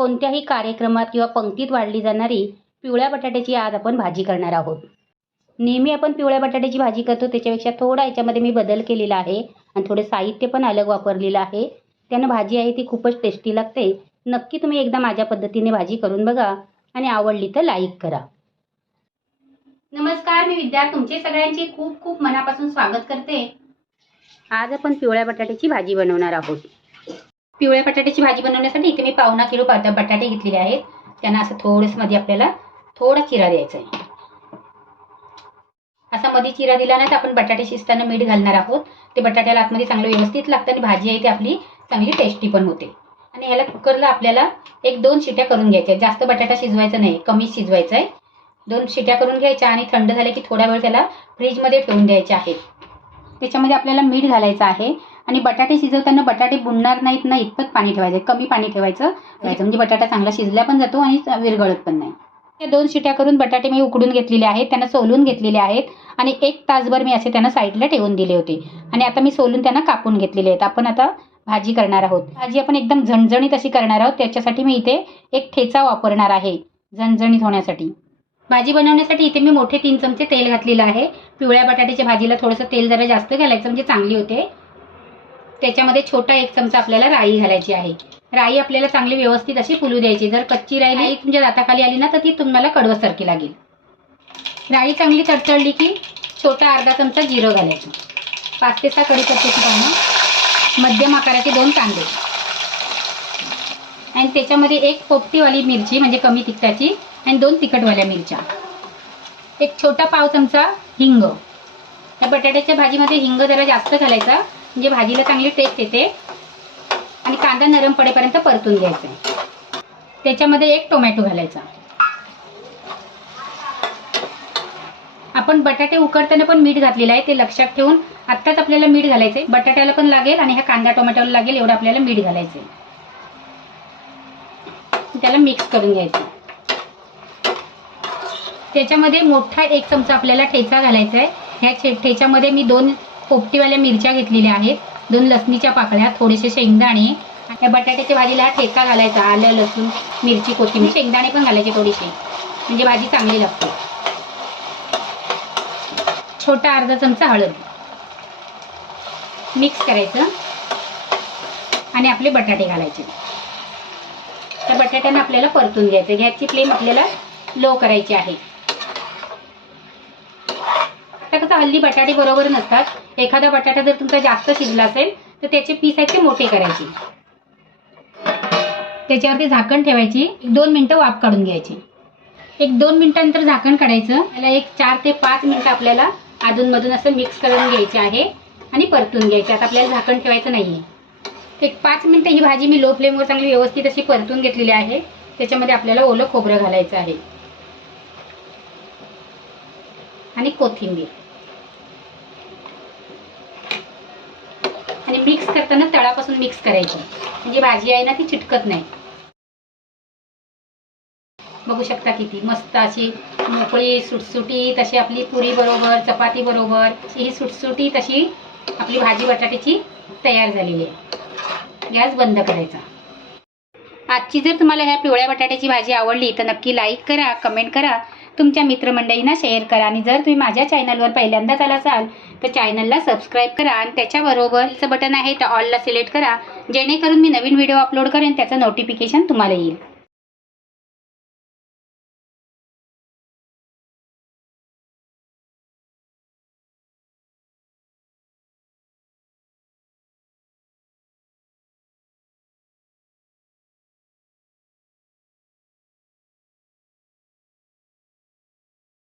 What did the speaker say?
कोणत्याही कार्यक्रमात किंवा पंक्तीत वाढली जाणारी पिवळ्या बटाट्याची आज आपण भाजी करणार आहोत. नेहमी आपण पिवळ्या बटाट्याची भाजी करतो त्याच्यापेक्षा थोडा याच्यामध्ये मी बदल केलेला आहे आणि थोडे साहित्य पण अलग वापरलेलं आहे. त्यानं भाजी आहे ती खूपच टेस्टी लागते. नक्की तुम्ही एकदा माझ्या पद्धतीने भाजी करून बघा आणि आवडली तर लाईक करा. नमस्कार मी विद्या. तुमचे सगळ्यांचे खूप खूप मनापासून स्वागत करते. आज आपण पिवळ्या बटाट्याची भाजी बनवणार आहोत. पिवळ्या बटाट्याची भाजी बनवण्यासाठी इथे मी पावणा किलो बट बटाटे घेतलेले आहेत. त्यांना असं थोडंसं मध्ये आपल्याला थोडा चिरा द्यायचा आहे. असा मध्ये चिरा दिला ना तर आपण बटाटे शिजताना मीठ घालणार आहोत. ते बटाट्याला आतमध्ये चांगलं व्यवस्थित लागतं आणि भाजी आहे ती आपली चांगली टेस्टी पण होते. आणि ह्याला कुकरला आपल्याला एक दोन शिट्या करून घ्यायच्या जास्त बटाटा शिजवायचा नाही कमी शिजवायचा आहे. दोन शिट्या करून घ्यायच्या आणि थंड झाल्या की थोडा वेळ त्याला फ्रीजमध्ये ठेवून द्यायचे आहे त्याच्यामध्ये आपल्याला मीठ घालायचं आहे. आणि बटाटे शिजवताना बटाटे बुडणार नाहीत ना इतपत पाणी ठेवायचं कमी पाणी ठेवायचं. ठेवायचं. म्हणजे बटाटा चांगला शिजला पण जातो आणि विरघळत पण नाही. त्या दोन शिट्या करून बटाटे मी उकडून घेतलेले आहेत त्यांना सोलून घेतलेले आहेत आणि एक तासभर मी असे त्यांना साईडला ठेवून दिले होते. आणि आता मी सोलून त्यांना कापून घेतलेले आहेत. आपण आता भाजी करणार आहोत. भाजी आपण एकदम झणझणीत अशी करणार आहोत. त्याच्यासाठी मी इथे एक ठेचा वापरणार आहे झणझणीत होण्यासाठी. भाजी बनवण्यासाठी इथे मी मोठे तीन चमचे तेल घातलेलं आहे. पिवळ्या बटाट्याच्या भाजीला थोडंसं तेल जरा जास्त घालायचं म्हणजे चांगली होते. त्याच्यामध्ये छोटा एक चमचा आपल्याला राई घालायची आहे. राई आपल्याला चांगली व्यवस्थित अशी फुलू द्यायची. जर कच्ची राई तुमच्या दाताखाली आली ना तर ती तुम्हाला कडवसारखी लागेल. राई चांगली तडतडली की छोटा अर्धा चमचा जिरं घालायचं. पाच ते सहा कढीपत्त्याची पानं. मध्यम आकाराचे दोन कांदे. आणि त्याच्यामध्ये एक पोपटीवाली मिरची म्हणजे कमी तिखटाची आणि दोन तिखटवाल्या मिरच्या. एक छोटा पाव चमचा हिंग. या बटाट्याच्या भाजीमध्ये हिंग जरा जास्त घालायचा. म्हणजे भाजीला चांगली टेस्ट येते. आणि कांदा नरम पडेपर्यंत परतून घ्यायचा आहे. त्याच्यामध्ये एक टोमॅटो घालायचा. आपण बटाटे उकडताना पण मीठ घातलेलं आहे ते लक्षात ठेवून आत्ताच आपल्याला मीठ घालायचंय बटाट्याला पण लागेल आणि ह्या कांदा टोमॅटोला लागेल एवढं आपल्याला मीठ घालायचंय त्याला मिक्स करून घ्यायचं त्याच्यामध्ये मोठा एक चमचा आपल्याला ठेचा घालायचा आहे. ह्या ठेच्यामध्ये मी दोन पोपटीवाल्या मिरच्या घेतलेल्या आहेत. दोन लसणीच्या पाकळ्या थोडेसे शेंगदाणे. या बटाट्याच्या भाजीला ठेका घालायचा. आलं लसूण मिरची कोथिंबीर शेंगदाणे पण घालायचे थोडीशी म्हणजे भाजी चांगली लागते. छोटा अर्धा चमचा हळद. मिक्स करायचं. आणि आपले बटाटे घालायचे. त्या बटाट्यांना आपल्याला परतून घ्यायचं. गॅसची फ्लेम आपल्याला लो करायची आहे आता कसं हल्ली बटाटे बरोबर नसतात. एखादा बटाटा जर तुमचा जास्त शिजला असेल तर त्याचे पीस आहेत ते मोठे करायचे. त्याच्यावरती झाकण ठेवायची. एक दोन मिनटं वाफ काढून घ्यायची. एक दोन मिनिटांनंतर झाकण काढायचं. त्याला एक चार ते पाच मिनिटं आपल्याला अधूनमधून असं मिक्स करून घ्यायचे आहे आणि परतून घ्यायचे. आता आपल्याला झाकण ठेवायचं नाहीये. एक पाच मिनिटं ही भाजी मी लो फ्लेमवर चांगली व्यवस्थित अशी परतून घेतलेली आहे. त्याच्यामध्ये आपल्याला ओलं खोबरं घालायचं आहे. आणि कोथिंबीर. आणि मिक्स करताना तळापासून मिक्स करायचं. म्हणजे भाजी आहे ना ती चिटकत नाही. बघू शकता किती मस्त अशी मोकळी सुटसुटीत अशी आपली पुरी बरोबर चपाती बरोबर ही सुटसुटीत अशी आपली भाजी बटाट्याची तयार झालेली आहे. गॅस बंद करायचा. आजची जर तुम्हाला ह्या पिवळ्या बटाट्याची भाजी आवडली तर नक्की लाईक करा कमेंट करा. तुमच्या मित्रमंडळींना शेअर करा. आणि जर तुम्ही माझ्या चॅनलवर पहिल्यांदाच आला असाल तर चॅनलला सबस्क्राईब करा. आणि त्याच्याबरोबरचं बटन आहे तर ऑलला सिलेक्ट करा. जेणेकरून मी नवीन व्हिडिओ अपलोड करेन त्याचं नोटिफिकेशन तुम्हाला येईल.